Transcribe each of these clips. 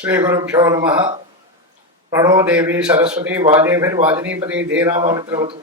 श्रीगुरुभ्यो नमः। प्रणो देवी सरस्वती वाजेभिर्वाजिनीपति धीनाममित्रवतु।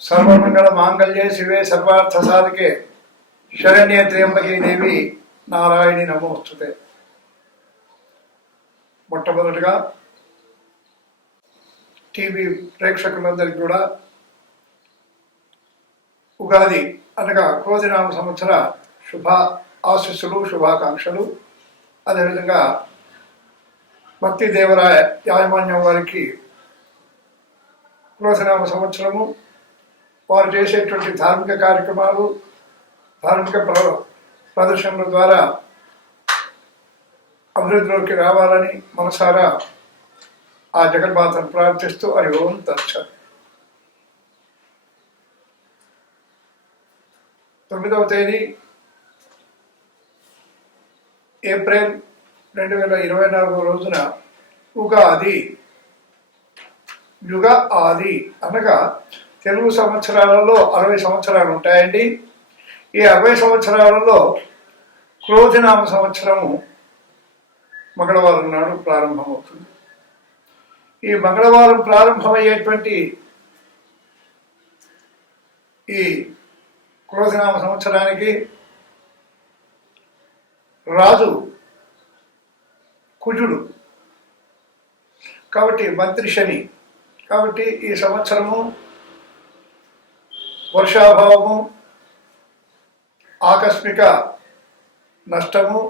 सर्वमंगल मांगल्ये शिवे सर्वार्थ साधके शरण्ये त्र्यंबके देवी नारायणी नमोस्तुते। మొట్టమొదటిగా టీవీ ప్రేక్షకులందరికీ కూడా ఉగాది అనగా క్రోధినామ సంవత్సర శుభ ఆశీస్సులు శుభాకాంక్షలు. అదేవిధంగా భక్తి దేవరాయ యాజమాన్యం వారికి క్రోధినామ సంవత్సరము వారు చేసేటువంటి ధార్మిక కార్యక్రమాలు ధార్మిక ప్రదర్శనల ద్వారా అభివృద్ధిలోకి రావాలని మనసారా ఆ జగన్మాతను ప్రార్థిస్తూ హరి ఓం తత్సత్. 9వ తేదీ ఏప్రిల్ 2024 రోజున ఉగాది. యుగ ఆది అనగా తెలుగు సంవత్సరాలలో 60 సంవత్సరాలు ఉంటాయండి. ఈ 60 సంవత్సరాలలో క్రోధినామ సంవత్సరము మంగళవారం నాడు ప్రారంభమవుతుంది. ఈ మంగళవారం ప్రారంభమయ్యేటువంటి ఈ క్రోధినామ సంవత్సరానికి రాజు కుజుడు కాబట్టి మంత్రి శని. కాబట్టి ఈ సంవత్సరము వర్షాభావము, ఆకస్మిక నష్టము,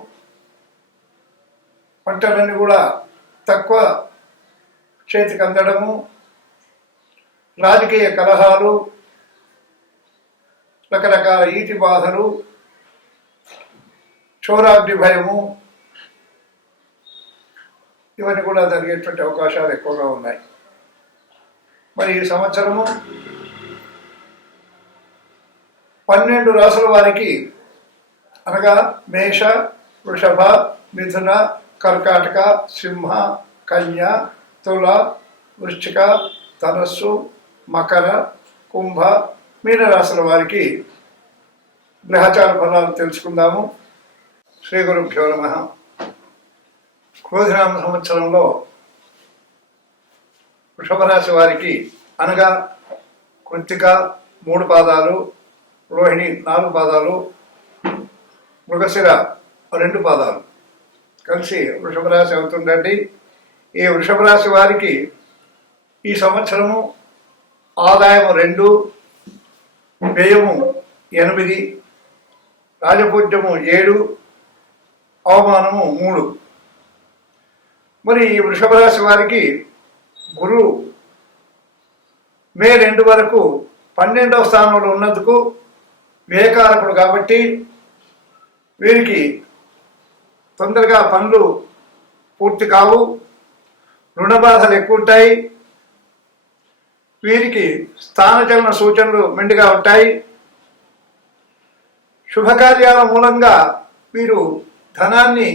పంటలన్నీ కూడా తక్కువ చేతికి అందడము, రాజకీయ కలహాలు, రకరకాల ఈతి బాధలు, చోరాగ్ని భయము, ఇవన్నీ కూడా జరిగేటువంటి అవకాశాలు ఎక్కువగా ఉన్నాయి. మరి ఈ సంవత్సరము 12 రాసుల వారికి అనగా మేష, వృషభ, మిథున, కర్కాటక, సింహ, కన్య, తుల, వృశ్చిక, ధనస్సు, మకర, కుంభ, మీనరాశుల వారికి గ్రహచార ఫలాలు తెలుసుకుందాము. శ్రీ గురుభ్యో నమః. క్రోధినామ సంవత్సరంలో వృషభ రాశి వారికి అనగా కృత్తిక 3 పాదాలు, రోహిణి 4 పాదాలు, మృగశిర 2 పాదాలు కలిసి వృషభ రాశి అవుతుందండి. ఈ వృషభ రాశి వారికి ఈ సంవత్సరము ఆదాయము 2, వ్యయము 8, రాజపూజ్యము 7, అవమానము 3. మరి ఈ వృషభ రాశి వారికి గురువు మే 2 వరకు 12వ స్థానంలో ఉన్నందుకు వ్యయకారకుడు కాబట్టి వీరికి తొందరగా పనులు పూర్తి కావు, రుణ బాధలు ఎక్కువ ఉంటాయి, వీరికి స్థానచలన సూచనలు మెండుగా ఉంటాయి. శుభకార్యాల మూలంగా వీరు ధనాన్ని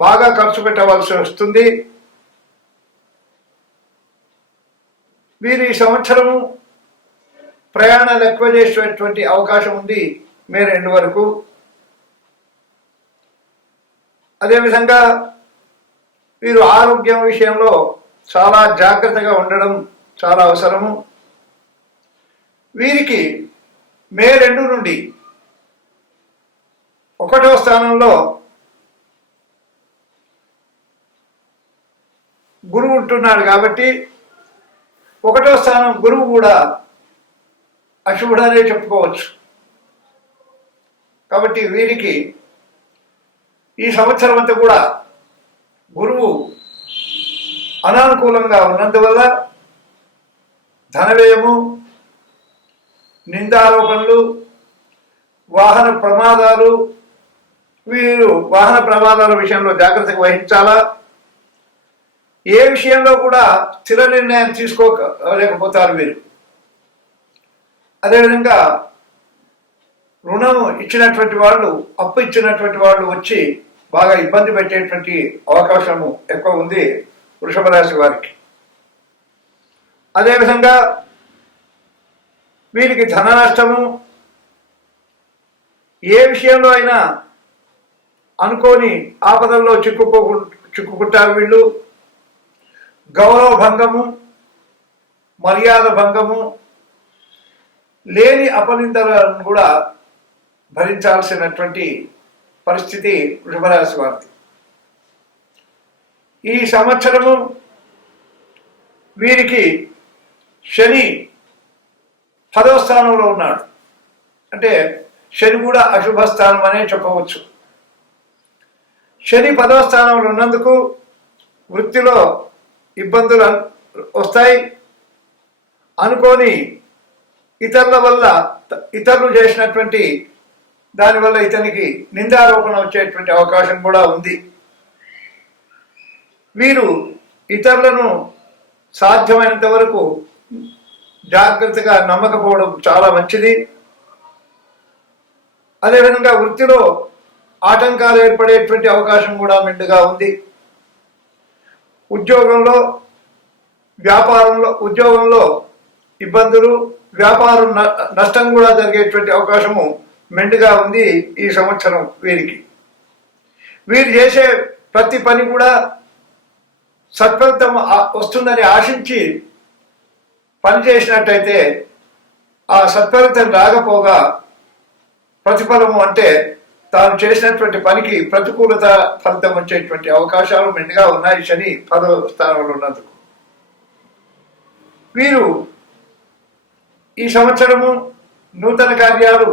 బాగా ఖర్చు పెట్టవలసి వస్తుంది. వీరు ఈ సంవత్సరము ప్రయాణాలు ఎక్కువ చేసేటువంటి అవకాశం ఉంది మే 2 వరకు. అదేవిధంగా వీరు ఆరోగ్యం విషయంలో చాలా జాగ్రత్తగా ఉండడం చాలా అవసరము. వీరికి మే 2 నుండి 1వ స్థానంలో గురువు ఉంటున్నాడు కాబట్టి 1వ స్థానం గురువు కూడా అశుభుడనే చెప్పుకోవచ్చు. కాబట్టి వీరికి ఈ సంవత్సరం అంతా కూడా గురువు అనానుకూలంగా ఉన్నందువల్ల ధనవ్యయము, నిందారోపణలు, వాహన ప్రమాదాలు, వీరు వాహన ప్రమాదాల విషయంలో జాగ్రత్తగా వహించాలా. ఏ విషయంలో కూడా స్థిర నిర్ణయం తీసుకోలేకపోతారు వీరు. అదేవిధంగా రుణం ఇచ్చినటువంటి వాళ్ళు, అప్పు ఇచ్చినటువంటి వాళ్ళు వచ్చి బాగా ఇబ్బంది పెట్టేటువంటి అవకాశము ఎక్కువ ఉంది వృషభ రాశి వారికి. అదేవిధంగా వీరికి ధన నష్టము, ఏ విషయంలో అయినా అనుకోని ఆపదల్లో చిక్కుకుంటారు వీళ్ళు. గౌరవ భంగము, మర్యాద భంగము, లేని అపనిందలను కూడా భరించాల్సినటువంటి పరిస్థితి వృషభరాశి వారిది. ఈ సంవత్సరము వీరికి శని 10వ స్థానంలో ఉన్నాడు. అంటే శని కూడా అశుభ స్థానం అనే చెప్పవచ్చు. శని 10వ స్థానంలో ఉన్నందుకు వృత్తిలో ఇబ్బందులు వస్తాయి. అనుకోని ఇతరులు చేసినటువంటి దానివల్ల ఇతనికి నిందారోపణ వచ్చేటువంటి అవకాశం కూడా ఉంది. వీరు ఇతరులను సాధ్యమైనంత వరకు జాగ్రత్తగా నమ్మకపోవడం చాలా మంచిది. అదేవిధంగా వృత్తిలో ఆటంకాలు ఏర్పడేటువంటి అవకాశం కూడా మెండుగా ఉంది. ఉద్యోగంలో ఇబ్బందులు, వ్యాపారం నష్టం కూడా జరిగేటువంటి అవకాశము మెండుగా ఉంది ఈ సంవత్సరం వీరికి. వీరు చేసే ప్రతి పని కూడా సత్ఫలితం వస్తుందని ఆశించి పని చేసినట్టయితే ఆ సత్ఫలితం రాకపోగా ప్రతిఫలము అంటే తాను చేసినటువంటి పనికి ప్రతికూలత ఫలితం వచ్చేటువంటి అవకాశాలు మెండుగా ఉన్నాయి శని 10వ స్థానంలో ఉన్నందుకు. వీరు ఈ సంవత్సరము నూతన కార్యాలు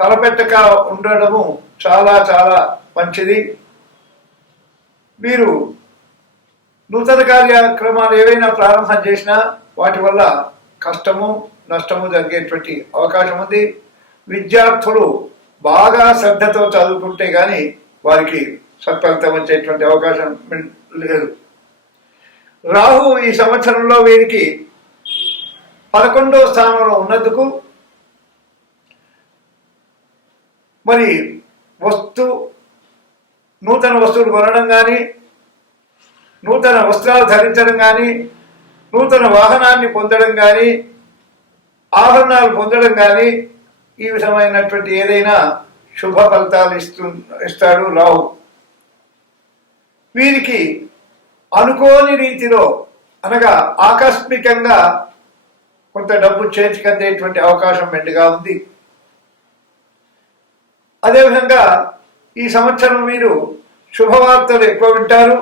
తలపెట్టక ఉండడము చాలా చాలా మంచిది. వీరు నూతన కార్యక్రమాలు ఏవైనా ప్రారంభం చేసినా వాటి వల్ల కష్టము నష్టము జరిగేటువంటి అవకాశం ఉంది. విద్యార్థులు బాగా శ్రద్ధతో చదువుకుంటే కానీ వారికి సత్ఫలితం వచ్చేటువంటి అవకాశం లేదు. రాహు ఈ సంవత్సరంలో వీరికి 11వ స్థానంలో ఉన్నందుకు మరి నూతన వస్తువులు కొనడం కానీ, నూతన వస్త్రాలు ధరించడం కానీ, నూతన వాహనాన్ని పొందడం కానీ, ఆభరణాలు పొందడం కానీ ఈ విధమైనటువంటి ఏదైనా శుభ ఫలితాలు ఇస్తాడు రాహు. వీరికి అనుకోని రీతిలో అనగా ఆకస్మికంగా కొంత డబ్బు చేతికి అందేటువంటి అవకాశం మెండుగా ఉంది. అదేవిధంగా ఈ సంవత్సరం మీరు శుభవార్తలు ఎక్కువ వింటారు.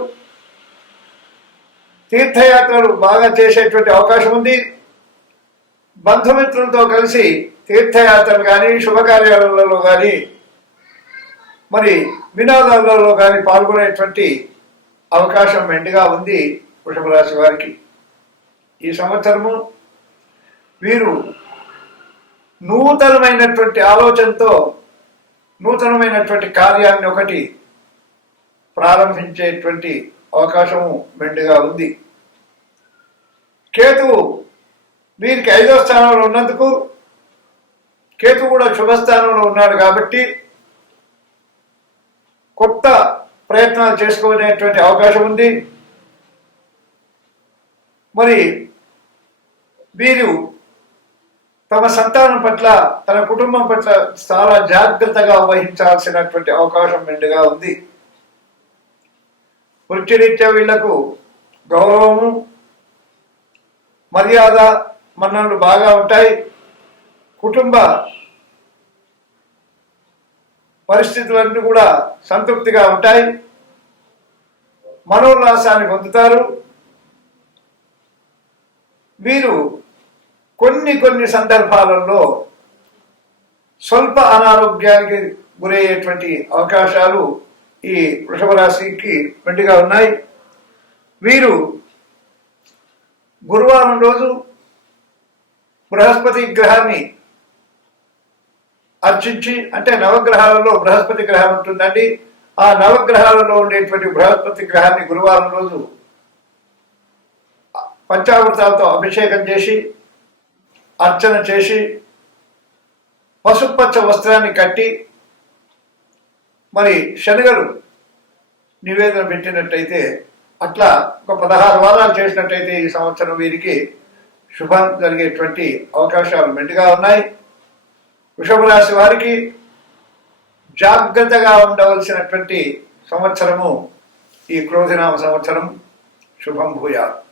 తీర్థయాత్రలు బాగా చేసేటువంటి అవకాశం ఉంది. బంధుమిత్రులతో కలిసి తీర్థయాత్రలు కానీ, శుభకార్యాలలో కానీ, మరి వినోదాలలో కానీ పాల్గొనేటువంటి అవకాశం మెండుగా ఉంది వృషభ రాశి వారికి. ఈ సంవత్సరము వీరు నూతనమైనటువంటి ఆలోచనతో నూతనమైనటువంటి కార్యాన్ని ఒకటి ప్రారంభించేటువంటి అవకాశము మెండుగా ఉంది. కేతువు వీరికి 5వ స్థానంలో ఉన్నందుకు, కేతు కూడా శుభస్థానంలో ఉన్నాడు కాబట్టి కొత్త ప్రయత్నాలు చేసుకునేటువంటి అవకాశం ఉంది. మరి వీరు తమ సంతానం పట్ల, తన కుటుంబం పట్ల చాలా జాగ్రత్తగా వహించాల్సినటువంటి అవకాశం మెండుగా ఉంది. వృత్తిరీత్యా వీళ్లకు గౌరవము, మర్యాద, మన్ననలు బాగా ఉంటాయి. కుటుంబ పరిస్థితులన్నీ కూడా సంతృప్తిగా ఉంటాయి. మనోల్లాసాన్ని పొందుతారు. వీరు కొన్ని సందర్భాలలో స్వల్ప అనారోగ్యానికి గురయ్యేటువంటి అవకాశాలు ఈ వృషభ రాశికి మెండుగా ఉన్నాయి. వీరు గురువారం రోజు బృహస్పతి గ్రహాన్ని అర్చించి, అంటే నవగ్రహాలలో బృహస్పతి గ్రహం ఉంటుందండి, ఆ నవగ్రహాలలో ఉండేటువంటి బృహస్పతి గ్రహాన్ని గురువారం రోజు పంచామృతాలతో అభిషేకం చేసి, అర్చన చేసి, పసుపచ్చ వస్త్రాన్ని కట్టి, మరి శనగలు నివేదన పెట్టినట్టయితే, అట్లా ఒక 16 వారాలు చేసినట్టయితే ఈ సంవత్సరం వీరికి శుభం జరిగేటువంటి అవకాశాలు మెండుగా ఉన్నాయి. వృషభ రాశి వారికి జాగ్రత్తగా ఉండవలసినటువంటి సంవత్సరము ఈ క్రోధినామ సంవత్సరం. శుభం భూయాత్.